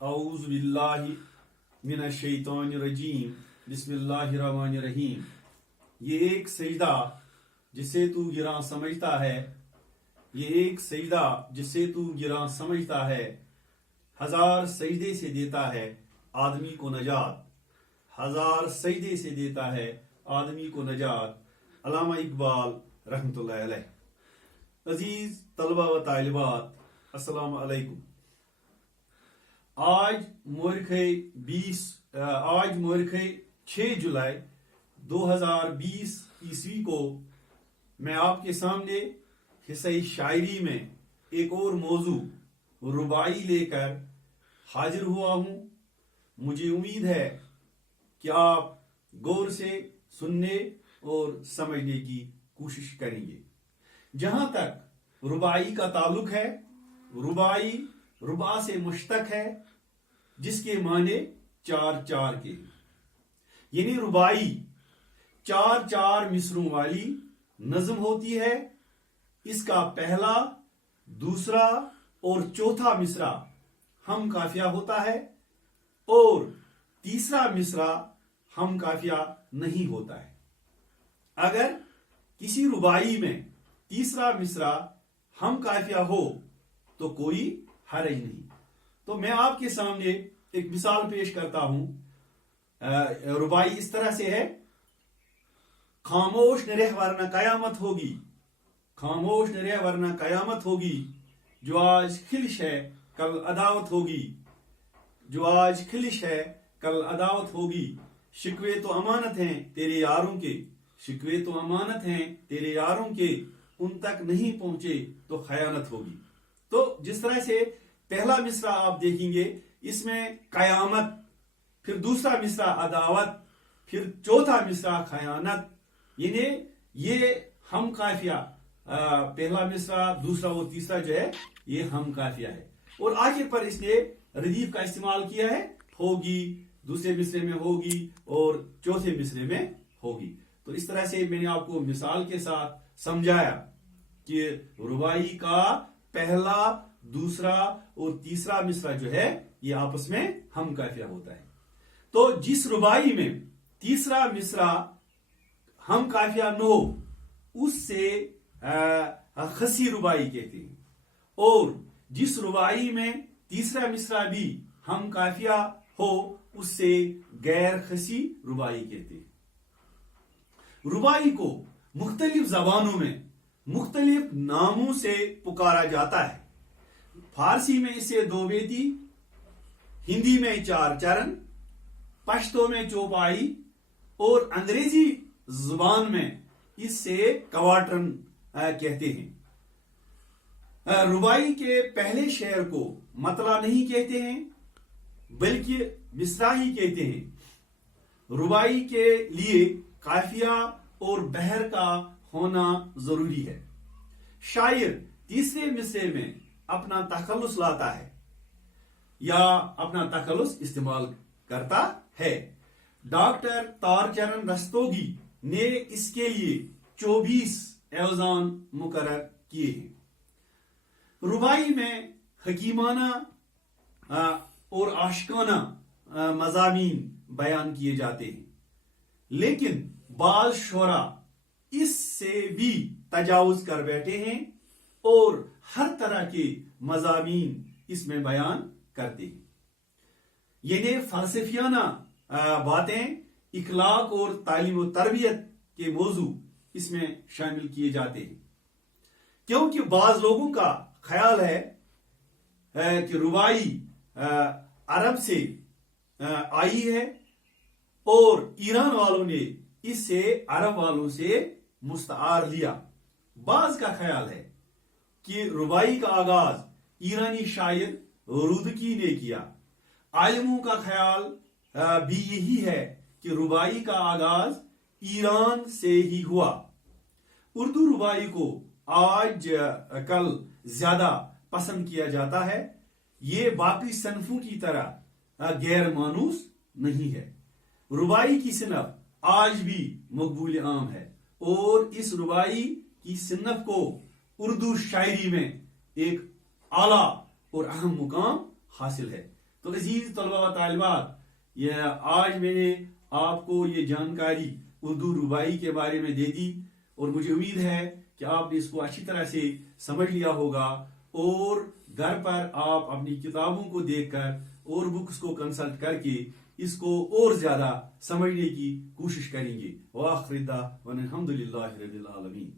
औज़ु बिल्लाहि मिनश शैतानिर रजीम बिस्मिल्लाहिर रहमानिर रहीम। ये एक सजदा जिसे तू गिरां समझता है, ये एक सजदा जिसे तू गिरां समझता है, हजार सजदे से देता है आदमी को नजात, हजार सजदे से देता है आदमी को नजात। अल्लामा इकबाल रहमतुल्लाह अलैह। अजीज तलबा व तालिबात, अस्सलामु अलैकुम। आज मोरख 6 जुलाई 2020 ईस्वी को मैं आपके सामने हिस्से शायरी में एक और मौजू रुबाई लेकर हाजिर हुआ हूं। मुझे उम्मीद है कि आप गौर से सुनने और समझने की कोशिश करेंगे। जहां तक रुबाई का ताल्लुक है, रुबाई रुबा से मुश्तक है जिसके माने चार चार के, यानी रुबाई चार चार मिसरों वाली नज्म होती है। इसका पहला, दूसरा और चौथा मिसरा हम काफिया होता है और तीसरा मिसरा हम काफिया नहीं होता है। अगर किसी रुबाई में तीसरा मिसरा हम काफिया हो तो कोई हरज नहीं। तो मैं आपके सामने एक मिसाल पेश करता हूं। रुबाई इस तरह से है: खामोश न रह वरना कयामत होगी, खामोश न रह वरना कयामत होगी, जो आज खिलिश है कल अदावत होगी, जो आज खिलिश है कल अदावत होगी। शिकवे तो अमानत हैं तेरे यारों के, शिकवे तो अमानत हैं तेरे यारों के, उन तक नहीं पहुंचे तो खयानत होगी। तो जिस तरह से पहला मिसरा आप देखेंगे, इसमें कयामत, फिर दूसरा मिसरा अदावत, फिर चौथा मिसरा खयानत, यानी ये हम काफिया, पहला मिसरा, दूसरा और तीसरा जो है ये हम काफिया है। और आखिर पर इसने रदीफ का इस्तेमाल किया है, होगी, दूसरे मिसरे में होगी और चौथे मिसरे में होगी। तो इस तरह से मैंने आपको मिसाल के साथ समझाया कि रुबाई का पहला, दूसरा और तीसरा मिसरा जो है ये आपस में हम काफिया होता है। तो जिस रुबाई में तीसरा मिसरा हम काफिया न हो उससे खसी रुबाई कहते हैं, और जिस रुबाई में तीसरा मिसरा भी हम काफिया हो उससे गैर खसी रुबाई कहते हैं। रुबाई को मुख्तलिफ जबानों में मुख्तलिफ नामों से पुकारा जाता है। फारसी में इसे दो बेती, हिंदी में चार चरण, पश्तो में चौपाई और अंग्रेजी जुबान में इससे कवाटरन कहते हैं। रुबाई के पहले शेर को मतला नहीं कहते हैं बल्कि मिसरा ही कहते हैं। रुबाई के लिए काफिया और बहर का होना जरूरी है। शायर तीसरे मिसरे में अपना तखल्लुस लाता है या अपना तखल्लुस इस्तेमाल करता है। डॉक्टर तारचरण रस्तोगी ने इसके लिए 24 एवजान मुकर्रर किए हैं। रुबाई में हकीमाना और आशिकाना मज़ामीन बयान किए जाते हैं, लेकिन बाल शोरा इससे भी तजावुज कर बैठे हैं और हर तरह के मज़ामीन इसमें बयान करते हैं। यानी फलसफियाना बातें, इखलाक और तालीम और तरबियत के मौजू इसमें शामिल किए जाते हैं, क्योंकि बाज लोगों का ख्याल है कि रुबाई अरब से आई है और ईरान वालों ने इससे अरब वालों से मुस्तार लिया। बाज का ख्याल है कि रुबाई का आगाज ईरानी शायर रुदकी ने किया। आलिमों का ख्याल भी यही है कि रुबाई का आगाज ईरान से ही हुआ। उर्दू रुबाई को आज कल ज्यादा पसंद किया जाता है। ये बाकी सनफों की तरह गैर मानूस नहीं है। रुबाई की सिनफ आज भी मकबूल आम है और इस रुबाई की सिनफ को उर्दू शायरी में एक आला और अहम मुकाम हासिल है। تو عزیز طلبہ و طالبات، یہ آج میں نے آپ کو یہ جانکاری اردو ربائی کے بارے میں دے دی، اور مجھے امید ہے کہ آپ نے اس کو اچھی طرح سے سمجھ لیا ہوگا، اور گھر پر آپ اپنی کتابوں کو دیکھ کر اور بکس کو کنسلٹ کر کے اس کو اور زیادہ سمجھنے کی کوشش کریں گے۔ وآخر دعوانا الحمدللہ رب العالمین۔